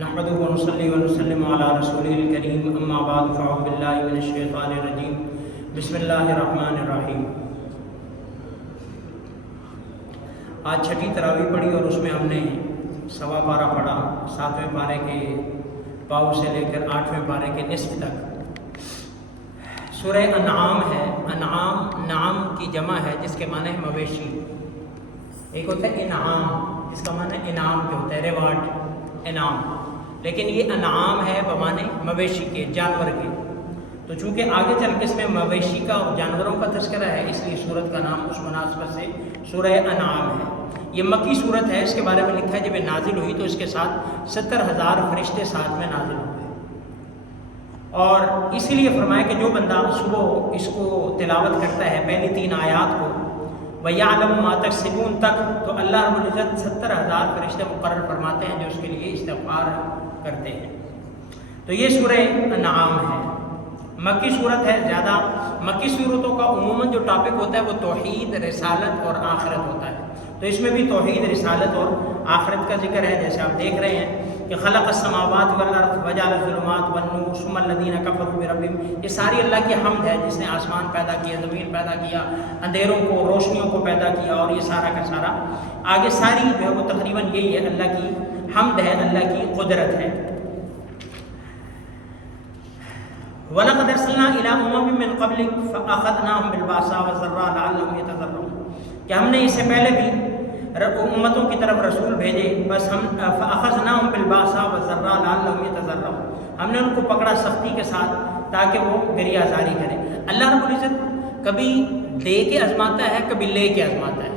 نحمده ونصلي ونسلم على رسوله الكريم اما بعد فاعوذ بالله من الشیطان الرجیم بسم اللہ الرحمن الرحیم۔ آج چھٹی تراویح پڑھی اور اس میں ہم نے سوا پارہ پڑھا، 7ویں پارے کے پاؤ سے لے کر 8ویں پارے کے نصف تک۔ سورہ انعام ہے، انعام نعام کی جمع ہے جس کے معنی ہے مویشی۔ ایک ہوتا ہے انعام جس کا معنی انعام کے ہوتا ہے، ریوارڈ، انعام، لیکن یہ انعام ہے بمعنی مویشی کے، جانور کے۔ تو چونکہ آگے چل کے اس میں مویشی کا اور جانوروں کا تذکرہ ہے، اس لیے سورت کا نام اس مناسبت سے سورہ انعام ہے۔ یہ مکی صورت ہے، اس کے بارے میں لکھا ہے جب یہ نازل ہوئی تو اس کے ساتھ 70,000 فرشتے ساتھ میں نازل ہوئے، اور اسی لیے فرمایا کہ جو بندہ صبح اس کو تلاوت کرتا ہے پہلی 3 آیات کو، وَيَعْلَمُ مَا تَكْسِبُونَ تک، تو اللہ رب العزت 70,000 فرشتے مقرر فرماتے ہیں جو اس کے لیے استغفار کرتے ہیں۔ تو یہ سورہ انعام ہے، مکی صورت ہے۔ زیادہ مکی صورتوں کا عموماً جو ٹاپک ہوتا ہے وہ توحید، رسالت اور آخرت ہوتا ہے، تو اس میں بھی توحید، رسالت اور آخرت کا ذکر ہے۔ جیسے آپ دیکھ رہے ہیں کہ خلق السماوات والارض وجعل الظلمات والنور ثم الذین کفروا بربہم، یہ ساری اللہ کی حمد ہے جس نے آسمان پیدا کیا، زمین پیدا کیا، اندھیروں کو، روشنیوں کو پیدا کیا، اور یہ سارا کا سارا آگے ساری جو ہے وہ تقریباً یہی ہے، اللہ کی حمد ہے، اللہ کی قدرت ہے۔ وَلَقَدْ أَرْسَلْنَا إِلَىٰ أُمَمٍ مِّن قَبْلِكَ فَأَخَذْنَاهُم بِالْبَأْسَاءِ وَالضَّرَّاءِ لَعَلَّهُمْ يَتَضَرَّعُونَ، کہ ہم نے اس سے پہلے بھی امتوں کی طرف رسول بھیجے، بس ہم فَأَخَذْنَاهُم بِالْبَأْسَاءِ وَالضَّرَّاءِ لَعَلَّهُمْ يَتَضَرَّعُونَ، ہم نے ان کو پکڑا سختی کے ساتھ تاکہ وہ گریہ زاری کریں۔ اللہ رب العزت کبھی دے کے آزماتا ہے، کبھی لے کے آزماتا ہے۔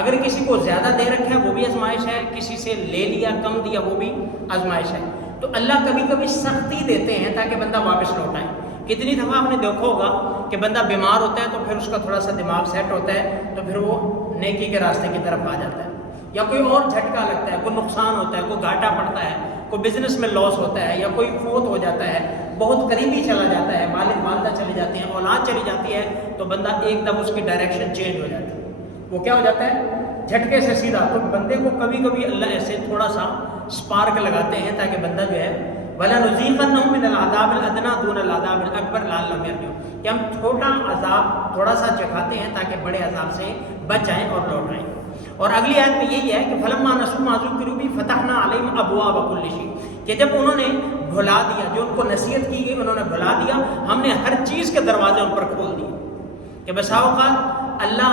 اگر کسی کو زیادہ دے رکھا ہے وہ بھی آزمائش ہے، کسی سے لے لیا، کم دیا، وہ بھی آزمائش ہے۔ تو اللہ کبھی کبھی سختی دیتے ہیں تاکہ بندہ واپس لوٹائے۔ کتنی دفعہ آپ نے دیکھا ہوگا کہ بندہ بیمار ہوتا ہے تو پھر اس کا تھوڑا سا دماغ سیٹ ہوتا ہے تو پھر وہ نیکی کے راستے کی طرف آ جاتا ہے، یا کوئی اور جھٹکا لگتا ہے، کوئی نقصان ہوتا ہے، کوئی گھاٹا پڑتا ہے، کوئی بزنس میں لاس ہوتا ہے، یا کوئی فوت ہو جاتا ہے، بہت قریبی چلا جاتا ہے، والد والدہ چلے جاتے ہیں، اولاد چلی جاتی ہے، تو بندہ ایک دم اس کی ڈائریکشن چینج ہو جاتی ہے، وہ کیا ہو جاتا ہے، جھٹکے سے سیدھا۔ تو بندے کو کبھی کبھی اللہ ایسے تھوڑا سا سپارک لگاتے ہیں تاکہ بندہ جو ہے وَلَنُذِيقَنَّهُم مِّنَ الْعَذَابِ الْأَدْنَىٰ دُونَ الْعَذَابِ الْأَكْبَرِ لَعَلَّهُمْ يَرْجِعُونَ، کہ ہم چھوٹا عذاب تھوڑا سا چکھاتے ہیں تاکہ بڑے عذاب سے بچ جائیں اور لوٹ آئیں۔ اور اگلی آیت میں یہی ہے کہ فَلَمَّا نَسُوا مَا ذُكِّرُوا بِهِ فَتَحْنَا عَلَيْهِمْ أَبْوَابَ كُلِّ شَيْءٍ، کہ جب انہوں نے بھلا دیا، جو ان کو نصیحت کی گئی انہوں نے بھلا دیا، ہم نے ہر چیز کے دروازے ان پر کھول دیے۔ کہ بسا اوقات اللہ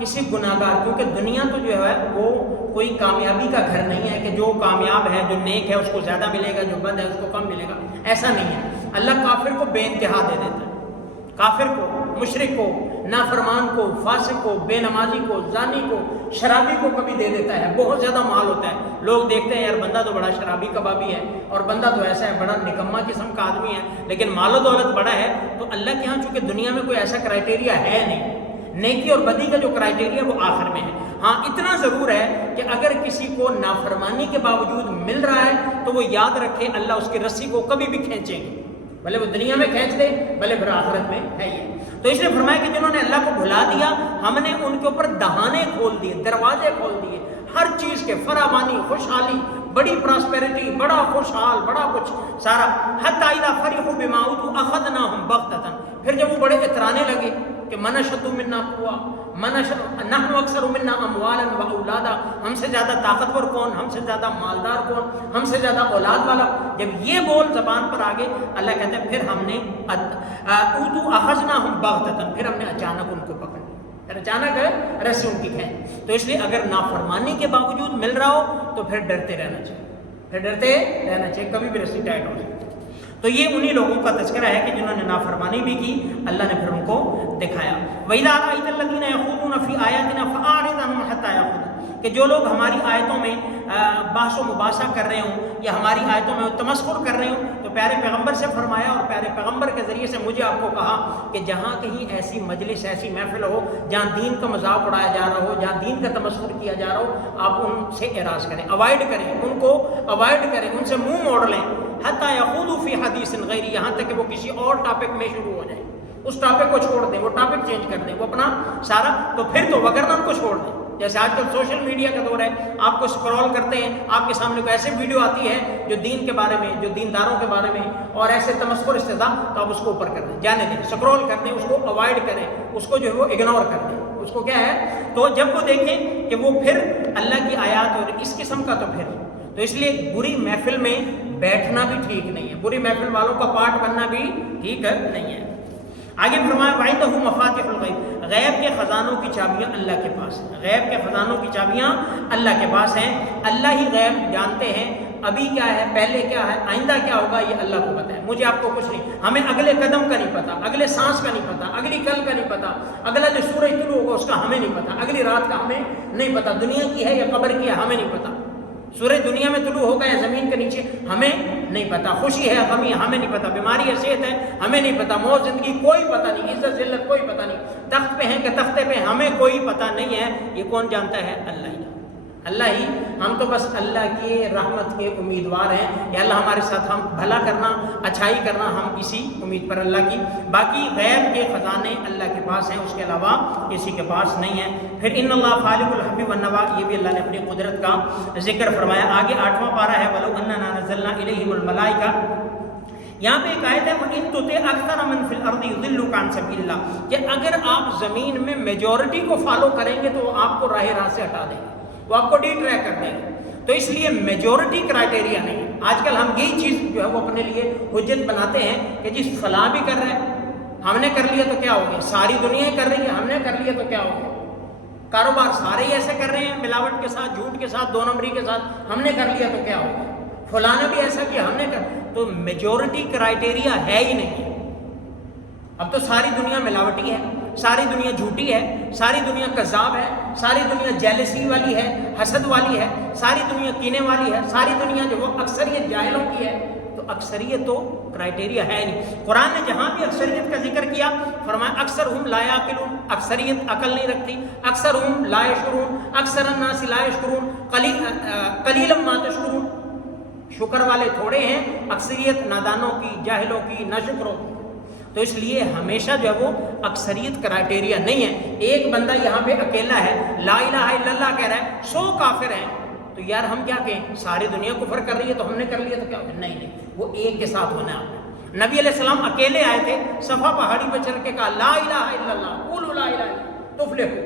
کسی گناہ گار، کیونکہ دنیا تو جو ہے وہ کوئی کامیابی کا گھر نہیں ہے کہ جو کامیاب ہے، جو نیک ہے اس کو زیادہ ملے گا، جو بد ہے اس کو کم ملے گا، ایسا نہیں ہے۔ اللہ کافر کو بے انتہا دے دیتا ہے، کافر کو، مشرک کو، نافرمان کو، فاسق کو، بے نمازی کو، زانی کو، شرابی کو کبھی دے دیتا ہے، بہت زیادہ مال ہوتا ہے، لوگ دیکھتے ہیں یار بندہ تو بڑا شرابی کبابی ہے، اور بندہ تو ایسا ہے بڑا نکما قسم کا آدمی ہے، لیکن مال و دولت بڑا ہے۔ تو اللہ کے ہاں چونکہ دنیا میں کوئی ایسا کرائٹیریا ہے نہیں، نیکی اور بدی کا جو کرائٹیریا وہ آخر میں ہے۔ ہاں اتنا ضرور ہے کہ اگر کسی کو نافرمانی کے باوجود مل رہا ہے تو وہ یاد رکھے اللہ اس کی رسی کو کبھی بھی کھینچیں گے، بھلے وہ دنیا میں کھینچ دے، بھلے پھر آخرت میں ہے یہ۔ تو اس نے فرمایا کہ جنہوں نے اللہ کو بھلا دیا ہم نے ان کے اوپر دہانے کھول دیے، دروازے کھول دیے، ہر چیز کے، فراوانی، خوشحالی، بڑی پراسپیرٹی، بڑا خوشحال، بڑا کچھ سارا۔ حتی اذا فرحوا بما اوتوا اخذناهم بغتة، پھر جب وہ بڑے اترانے لگے کہ من اشد منا قوة نحن اکثر منا اموالا واولادا، ہم سے زیادہ طاقتور کون، ہم سے زیادہ مالدار کون، ہم سے زیادہ اولاد والا، جب یہ بول زبان پر آگے، اللہ کہتے ہیں پھر ہم نے اوتوا اخذناهم بغتة، پھر ہم نے اچانک ان کو پکڑ لیا، پھر اچانک رسی ان کی کھینچ۔ تو اس لیے اگر نافرمانی کے باوجود مل رہا ہو تو پھر ڈرتے رہنا چاہیے، پھر ڈرتے رہنا چاہیے، کبھی بھی رسی ٹائٹ ہو سکتی ہے۔ تو یہ انہی لوگوں کا تذکرہ ہے کہ جنہوں نے نافرمانی بھی کی، اللہ نے پھر ان کو دکھایا۔ وَإِذَا رَأَيْتَ الَّذِينَ يَخُوضُونَ فِي آيَاتِنَا فَأَعْرِضْ عَنْهُمْ حَتَّىٰ يَخُوضُوا، کہ جو لوگ ہماری آیتوں میں بحث و مباحثہ کر رہے ہوں یا ہماری آیتوں میں تمسخر کر رہے ہوں، تو پیارے پیغمبر سے فرمایا اور پیارے پیغمبر کے ذریعے سے مجھے آپ کو کہا کہ جہاں کہیں ایسی مجلس، ایسی محفل ہو جہاں دین کا مذاق اڑایا جا رہا ہو، جہاں دین کا تمسخر کیا جا رہا ہو، آپ ان سے اعراض کریں، اوائڈ کریں، ان کو اوائڈ کریں، ان سے منہ موڑ لیں۔ حتیٰ یخوضوا فی حدیث غیرہ، یہاں تک کہ وہ کسی اور ٹاپک میں شروع ہو جائیں، اس ٹاپک کو چھوڑ دیں، وہ ٹاپک چینج کر دیں، وہ اپنا سارا، تو پھر تو وگرنہ ان کو چھوڑ دیں، جیسے آج کل سوشل میڈیا کا دور ہے، آپ کو اسکرول کرتے ہیں، آپ کے سامنے کوئی ایسی ویڈیو آتی ہے جو دین کے بارے میں، جو دینداروں کے بارے میں اور ایسے تمسخر استہزاء، تو آپ اس کو اوپر کر دیں، جانے دیں، اسکرول کر دیں، اس کو اوائڈ کریں، اس کو جو ہے وہ اگنور کر دیں، اس کو کیا ہے، تو جب وہ دیکھیں کہ وہ پھر اللہ کی آیات اور اس قسم کا، تو اس لیے بری محفل میں بیٹھنا بھی ٹھیک نہیں ہے، بری محفل والوں کا پارٹ بننا بھی ٹھیک نہیں ہے۔ آگے فرمایا وَعِندَهُ مَفَاتِحُ الْغَيْبِ، غیب کے خزانوں کی چابیاں اللہ کے پاس ہیں، غیب کے خزانوں کی چابیاں اللہ کے پاس ہیں، اللہ ہی غیب جانتے ہیں، ابھی کیا ہے، پہلے کیا ہے، آئندہ کیا ہوگا، یہ اللہ کو پتہ ہے، مجھے آپ کو کچھ نہیں، ہمیں اگلے قدم کا نہیں پتا، اگلے سانس کا نہیں پتا، اگلی کل کا نہیں پتا، اگلا جو سورج طلوع ہوگا اس کا ہمیں نہیں پتا، اگلی رات کا ہمیں نہیں پتا، دنیا کی ہے یا قبر کی ہے ہمیں نہیں پتا، سورج دنیا میں طلوع ہوگا یا زمین کے نیچے ہمیں نہیں پتا، خوشی ہے غمی ہمیں نہیں پتا، بیماری ہے صحت ہے ہمیں نہیں پتا، موت زندگی کوئی پتہ نہیں، عزت ذلت کوئی پتہ نہیں، تخت پہ ہیں کہ تختے پہ ہمیں کوئی پتہ نہیں ہے، یہ کون جانتا ہے، اللہ ہی، اللہ ہی، ہم تو بس اللہ کی رحمت کے امیدوار ہیں، یا اللہ ہمارے ساتھ ہم بھلا کرنا، اچھائی کرنا، ہم اسی امید پر اللہ کی، باقی غیب کے خزانے اللہ کے پاس ہیں، اس کے علاوہ کسی کے پاس نہیں ہے۔ پھر ان اللہ خالق الحب والنوا، یہ بھی اللہ نے اپنی قدرت کا ذکر فرمایا۔ آگے 8واں پارہ ہے وَلَوْ أَنَّنَا نَزَّلْنَا إِلَيْهِمُ الْمَلَائِكَةَ، یہاں پہ ایک آیت ہے وَإِن تُطِعْ أَكْثَرَ مَن فِي الْأَرْضِ يُضِلُّوكَ عَن سَبِيلِ اللَّهِ، کہ اگر آپ زمین میں میجورٹی کو فالو کریں گے تو وہ آپ کو راہ سے ہٹا دیں گے، وہ آپ کو ڈی ٹریک کر دیں گے، تو اس لیے میجورٹی کرائٹیریا نہیں ہے۔ آج کل ہم یہی چیز جو ہے وہ اپنے لیے حجت بناتے ہیں کہ جی فلاں بھی کر رہا ہے، ہم نے کر لیا تو کیا ہو گیا، ساری دنیا ہی کر رہی ہے، ہم نے کر لیا تو کیا ہو گیا، کاروبار سارے ہی ایسے کر رہے ہیں، ملاوٹ کے ساتھ، جھوٹ کے ساتھ، دو نمبری کے ساتھ، ہم نے کر لیا تو کیا ہو گیا، فلانا بھی ایسا کیا، ہم نے کر، تو میجورٹی کرائٹیریا ہے ہی نہیں ہے۔ اب تو ساری دنیا ملاوٹی ہے، ساری دنیا جھوٹی ہے، ساری دنیا کذاب ہے، ساری دنیا جیلسی والی ہے، حسد والی ہے، ساری دنیا کینے والی ہے، ساری دنیا جو وہ اکثریت جاہلوں کی ہے، تو اکثریت تو کرائٹیریا ہے نہیں۔ قرآن نے جہاں بھی اکثریت کا ذکر کیا فرمایا اکثرہم لا یعقلون، اکثریت عقل نہیں رکھتی، اکثرہم لا یشکرون، اکثر الناس لا یشکرون، قلیلا ما تشکرون، شکر والے تھوڑے ہیں، اکثریت نادانوں کی، جاہلوں کی، ناشکروں کی۔ تو اس لیے ہمیشہ جو ہے وہ اکثریت کرائٹیریا نہیں ہے۔ ایک بندہ یہاں پہ اکیلا ہے، لا الہ الا اللہ کہہ رہا ہے، 100 کافر ہیں، تو یار ہم کیا کہیں، ساری دنیا کفر کر رہی ہے تو ہم نے کر لیا تو کیا ہوگا، نہیں، وہ ایک کے ساتھ ہونا ہے۔ نبی علیہ السلام اکیلے آئے تھے، صفا پہاڑی پہ چڑھ کے کہا لا الہ الا اللہ، قولوا لا الہ الا اللہ تفلحوا،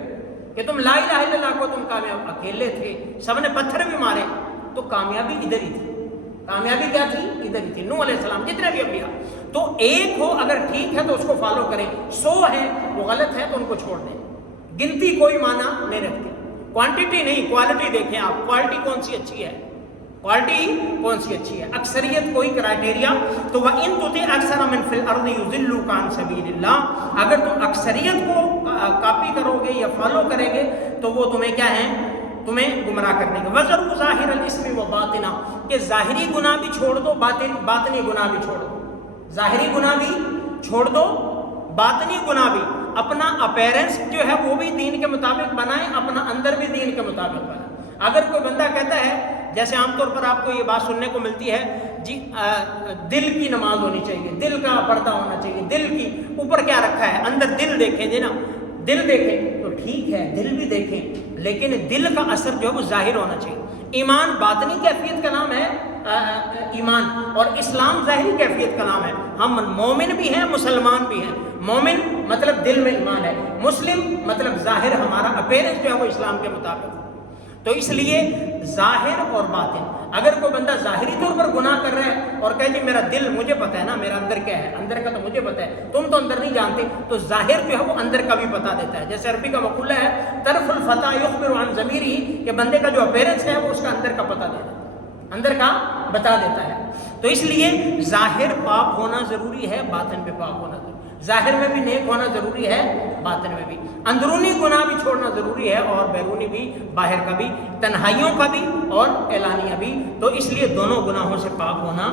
کہ تم لا الہ الا اللہ کو تم کامیاب، اکیلے تھے، سب نے پتھر بھی مارے، تو کامیابی ادھر ہی تھی، کامیابی کیا تھی، ادھر ہی تھی۔ نوح علیہ السلام، جتنے بھی انبیاء، تو ایک ہو اگر ٹھیک ہے تو اس کو فالو کریں، 100 ہے وہ غلط ہے تو ان کو چھوڑ دیں، گنتی کوئی معنی نہیں رکھتی، کوانٹٹی نہیں، کوالٹی دیکھیں آپ، کوالٹی کون سی اچھی ہے، کوالٹی کون سی اچھی ہے، اکثریت کوئی کرائٹیریا۔ تو وَإِن تُطِعْ أَكْثَرَ مَن فِي الْأَرْضِ يُضِلُّوكَ عَن سَبِيلِ اللَّهِ، اگر تم اکثریت کو کاپی کرو گے یا فالو کریں گے تو وہ تمہیں کیا ہے، تمہیں گمراہ کر دیں گے۔ وَذَرُوا ظَاهِرَ الْإِثْمِ وَبَاطِنَهُ، کہ ظاہری گناہ بھی چھوڑ دو، باطنی گناہ بھی چھوڑ دو، ظاہری گناہ بھی چھوڑ دو، باطنی گناہ بھی، اپنا اپیرنس جو ہے وہ بھی دین کے مطابق بنائیں، اپنا اندر بھی دین کے مطابق بنائیں۔ اگر کوئی بندہ کہتا ہے، جیسے عام طور پر آپ کو یہ بات سننے کو ملتی ہے، جی دل کی نماز ہونی چاہیے، دل کا پردہ ہونا چاہیے، دل کی اوپر کیا رکھا ہے، اندر دل دیکھیں جی نا، دل دیکھیں تو ٹھیک ہے، دل بھی دیکھیں، لیکن دل کا اثر جو ہے وہ ظاہر ہونا چاہیے۔ ایمان باطنی کیفیت کا نام ہے ایمان، اور اسلام ظاہری کیفیت کا نام ہے۔ ہم مومن بھی ہیں، مسلمان بھی ہیں۔ مومن مطلب دل میں ایمان ہے، مسلم مطلب ظاہر ہمارا اپیرنس جو ہے وہ اسلام کے مطابق۔ تو اس لیے ظاہر اور باطن، اگر کوئی بندہ ظاہری طور پر گناہ کر رہا ہے اور کہے جی میرا دل مجھے پتہ ہے نا، میرا اندر کیا ہے، اندر کا تو مجھے پتہ ہے، تم تو اندر نہیں جانتے، تو ظاہر جو ہے وہ اندر کا بھی بتا دیتا ہے۔ جیسے عربی کا مقولہ ہے طرف الفتى يخبر عن ضمیرہ، کہ بندے کا جو اپیرنس ہے وہ اس کا اندر کا پتہ دیتا ہے، اندر کا بتا دیتا ہے۔ تو اس لیے ظاہر پاک ہونا ضروری ہے، باطن پہ پاک ہونا ضروری ہے، ظاہر میں بھی نیک ہونا ضروری ہے، باطن میں بھی، اندرونی گناہ بھی چھوڑنا ضروری ہے اور بیرونی بھی، باہر کا بھی، تنہائیوں کا بھی اور اعلانیہ بھی۔ تو اس لیے دونوں گناہوں سے پاک ہونا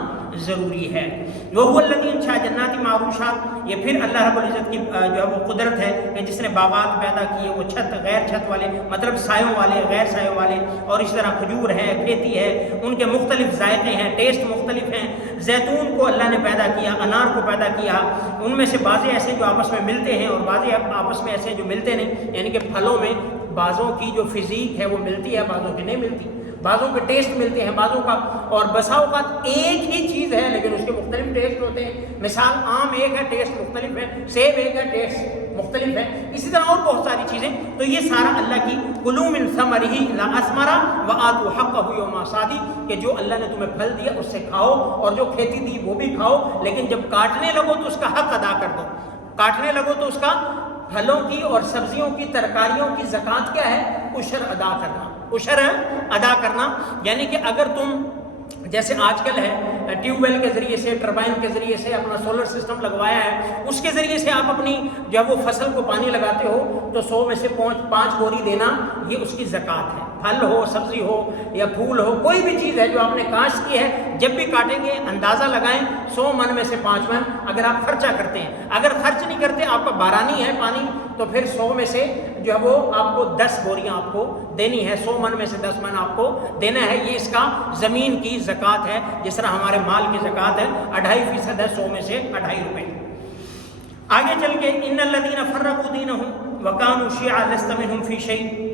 ضروری ہے۔ وَهُوَ الَّذِي أَنشَأَ جَنَّاتٍ مَّعْرُوشَاتٍ، یہ پھر اللہ رب العزت کی جو ہے وہ قدرت ہے کہ جس نے باغات پیدا کیے، وہ چھت غیر چھت والے، مطلب سایوں والے، غیر سایوں والے، اور اس طرح کھجور ہے، کھیتی ہے، ان کے مختلف ذائقے ہیں، ٹیسٹ مختلف ہیں۔ زیتون کو اللہ نے پیدا کیا، انار کو پیدا کیا، ان میں سے بعض ایسے جو آپس میں ملتے ہیں اور بعض آپس میں ایسے جو ملتے نہیں، یعنی کہ پھلوں میں بعضوں کی جو فزیک ہے وہ ملتی ہے، بعضوں کی نہیں ملتی، بعضوں کے ٹیسٹ ملتے ہیں بعضوں کا، اور بسا اوقات ایک ہی چیز ہے لیکن اس کے مختلف ٹیسٹ ہوتے ہیں. مثال آم ایک ہے ٹیسٹ مختلف ہے، سیب ایک ہے ٹیسٹ مختلف ہے، اسی طرح اور بہت ساری چیزیں. تو یہ سارا اللہ کی کلوا من ثمرہ اذا اثمر وآتوا حقہ یوم حصادہ، کہ جو اللہ نے تمہیں پھل دیا اس سے کھاؤ، اور جو کھیتی دی وہ بھی کھاؤ، لیکن جب کاٹنے لگو تو اس کا حق ادا کر دو. کاٹنے لگو تو اس کا پھلوں کی اور سبزیوں کی ترکاریوں کی زکوٰۃ کیا ہے؟ عشر ادا کرنا. عشر ادا کرنا یعنی کہ اگر تم جیسے آج کل ہے ٹیوب ویل کے ذریعے سے، ٹربائن کے ذریعے سے اپنا سولر سسٹم لگوایا ہے، اس کے ذریعے سے آپ اپنی جب وہ فصل کو پانی لگاتے ہو تو 100 میں سے 5 بوری دینا، یہ اس کی زکوٰۃ ہے. پھل ہو، سبزی ہو یا پھول ہو، کوئی بھی چیز ہے جو آپ نے کاشت کی ہے، جب بھی کاٹیں گے اندازہ لگائیں 100 من میں سے 5 من اگر آپ خرچہ کرتے ہیں. اگر خرچ نہیں کرتے، آپ کا بارانی ہے پانی، تو پھر 100 میں سے جو ہے وہ آپ کو 10 بوریاں آپ کو دینی ہے. 100 من میں سے 10 من آپ کو دینا ہے. یہ اس کا زمین کی زکوٰۃ ہے، جس طرح ہمارے مال کی زکوٰۃ ہے 2.5% ہے 100 میں سے 2.5 روپے. آگے چل کے ان الذین فرقوا دینہم وکانوا شیعا لست منہم فی شیء،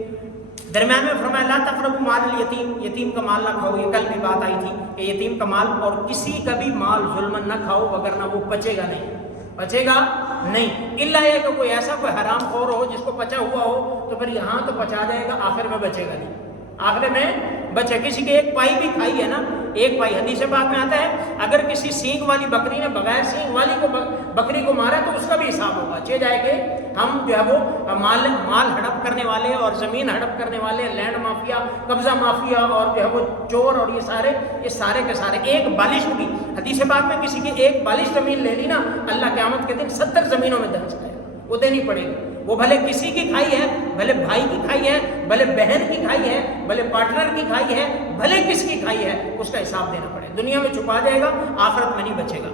درمیان میں فرمایا لا تقربوا مال الیتیم، یتیم کا مال نہ کھاؤ. یہ کل بھی بات آئی تھی کہ یتیم کا مال اور کسی کا بھی مال ظلمن نہ کھاؤ، وگرنہ وہ پچے گا نہیں، پچے گا نہیں. الا یہ کہ کوئی ایسا کوئی حرام خور ہو جس کو پچا ہوا ہو تو پھر یہاں تو پچا جائے گا، آخر میں بچے گا نہیں، آخر میں بچے. کسی کے ایک پائی بھی کھائی ہے نا، ایک پائی، حدیث پاک میں آتا ہے اگر کسی سینگ والی بکری نے بغیر سینگ والی کو بکری کو مارا تو اس کا بھی حساب ہوگا. چہ جائے کہ ہم جو ہے وہ مال ہڑپ کرنے والے اور زمین ہڑپ کرنے والے، لینڈ مافیا، قبضہ مافیا اور جو ہے وہ چور اور یہ سارے کے سارے ایک بالش بھی، حدیث پاک میں کسی کی ایک بالش زمین لے لی نا، اللہ قیامت کے دن 70 زمینوں میں دھنس گئے، وہ دینی پڑے گی. وہ بھلے کسی کی کھائی ہے، بھلے بھائی کی کھائی ہے، بھلے بہن کی کھائی ہے، بھلے پارٹنر کی کھائی ہے، بھلے کس کی کھائی ہے، اس کا حساب دینا پڑے. دنیا میں چھپا جائے گا، آخرت میں نہیں بچے گا.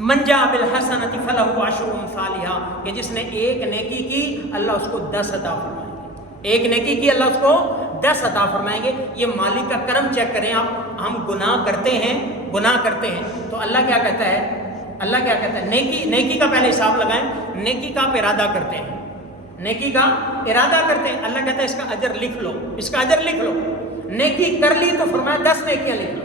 من جاء بالحسنۃ فلہ عشر امثالھا، کہ جس نے ایک نیکی کی اللہ اس کو 10 عطا فرمائیں گے. ایک نیکی کی اللہ اس کو 10 عطا فرمائیں گے. یہ مالک کا کرم چیک کریں آپ. ہم گناہ کرتے ہیں تو اللہ کیا کہتا ہے؟ اللہ کیا کہتا ہے؟ نیکی کا پہلے حساب لگائیں. نیکی کا آپ ارادہ کرتے ہیں، نیکی کا ارادہ کرتے ہیں، اللہ کہتا ہے اس کا اجر لکھ لو، اس کا اجر لکھ لو. نیکی کر لی تو فرمایا 10 نیکیاں لکھ لو.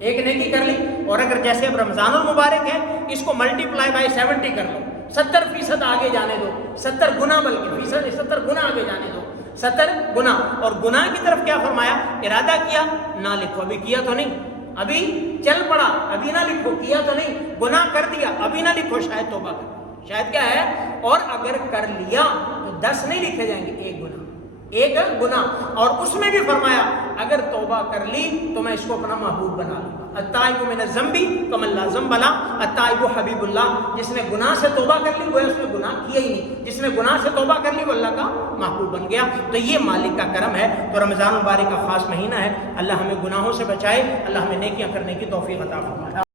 ایک نیکی کر لی، اور اگر جیسے اب رمضان المبارک ہے اس کو ملٹیپلائی بائی 70 کر لو، 70% آگے جانے دو، 70 گنا، بلکہ 70 گنا آگے جانے دو، 70 گنا. اور گناہ کی طرف کیا فرمایا؟ ارادہ کیا نہ لکھو. ابھی کیا تو نہیں، ابھی چل پڑا ابھی نہ لکھو، کیا تو نہیں، گناہ کر دیا ابھی نہ لکھو، شاید توبہ کر، شاید کیا ہے. اور اگر کر لیا تو 10 نہیں لکھے جائیں گے، ایک گناہ. اور اس میں بھی فرمایا اگر توبہ کر لی تو میں اس کو اپنا محبوب بنا لوں گا. التائب من الذنب کمن لا ذنب لہ، التائب حبیب اللہ. جس نے گناہ سے توبہ کر لی وہ اس نے گناہ کیا ہی نہیں، جس نے گناہ سے توبہ کر لی وہ اللہ کا محبوب بن گیا. تو یہ مالک کا کرم ہے. تو رمضان مبارک کا خاص مہینہ ہے، اللہ ہمیں گناہوں سے بچائے، اللہ ہمیں نیکیاں کرنے کی توفیق عطا فرمائے.